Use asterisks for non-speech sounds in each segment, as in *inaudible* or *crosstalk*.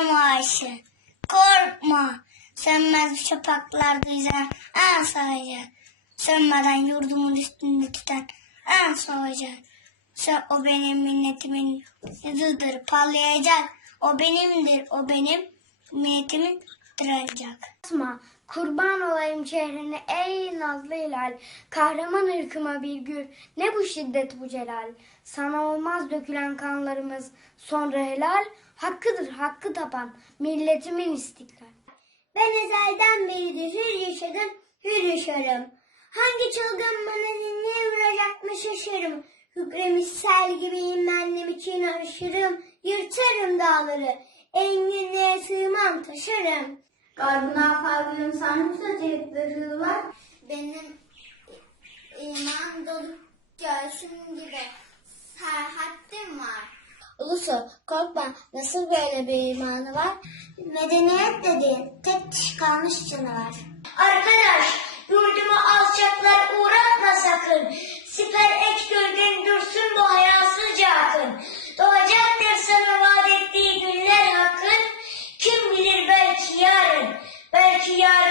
Korkma Ayşe, korkma. Sönmez şafaklarda yüzen en sağacak. Sönmeden yurdumun üstünde tüten en sağacak. Sen o benim minnetimin yazıdır parlayacak. O benimdir, o benim minnetimin direnecek. Asma, kurban olayım şehrine ey nazlı hilal. Kahraman ırkıma bir gül, ne bu şiddet bu celal. Sana olmaz dökülen kanlarımız sonra helal. Hakkıdır hakkı tapan milletimin istiklal. Ben ezelden beridir hür yaşadım, hür yaşarım. Hangi çılgın bana niye vuracak mı şaşarım. Hükremiş sel gibiyim ben ne biçim aşırım. Yırtarım dağları, enginliğe sığmam taşarım. Garbına farkım sarmışsa cepleri var. Benim iman dolu göğsüm gibi serhattim var. Ulusu korkma nasıl böyle bir imanı var? Medeniyet dedi tek kalmış canavar. Arkadaş yurdumu alçaklar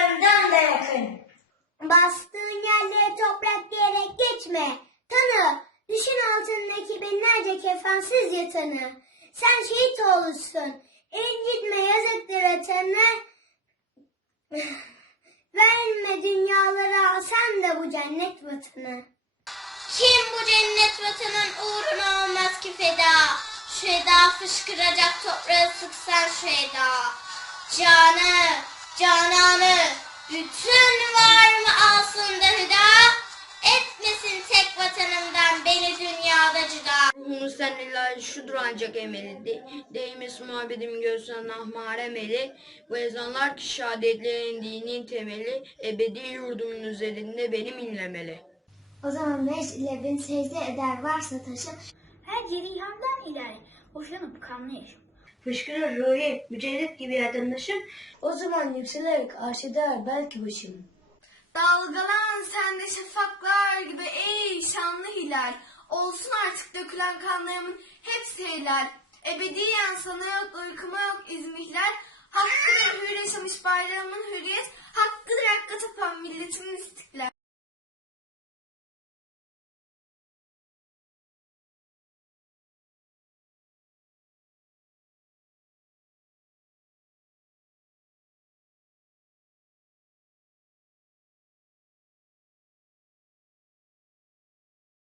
belki yarından da yakın. Bastığın yerlere toprak diyerek geçme. Tanı, düşün altındaki binlerce kefensiz yatanı. Sen şehit olursun. İncitme yazıktır vatanı. *sighs* Verme dünyalara sen de bu cennet vatanı. Kim bu cennet vatanın uğruna olmaz ki feda? Şu eda fışkıracak toprağı sıksan şu eda. Canı, cananı, bütün varımı alsın da hüda. Etmesin tek vatanımdan beni dünyada cüda. Ruhumu sen ilahi şudur ancak emeli. De, değmesi muhabbetim göğsüne nahmarem eli. Bu ezanlar ki şehadetlerin dinin temeli. Ebedi yurdumun üzerinde benim inlemeli. O zaman ile bin secde eder varsa taşı. Her yeri yandan ileri. Hoşlanıp kanlı yaşam. Fışkırır ruhi, mücerret gibi yatanlaşım. O zaman yükselerek arş eder belki başım. Dalgalan sen de şafaklar gibi ey şanlı hilal. Olsun artık dökülen kanlarımın hepsi helal. Ebediyen sana yok, uykuma yok izmihlal. Hakkıdır hür yaşamış bayrağımın hürriyet. Hakkıdır hakka tapan milletimin istiklal.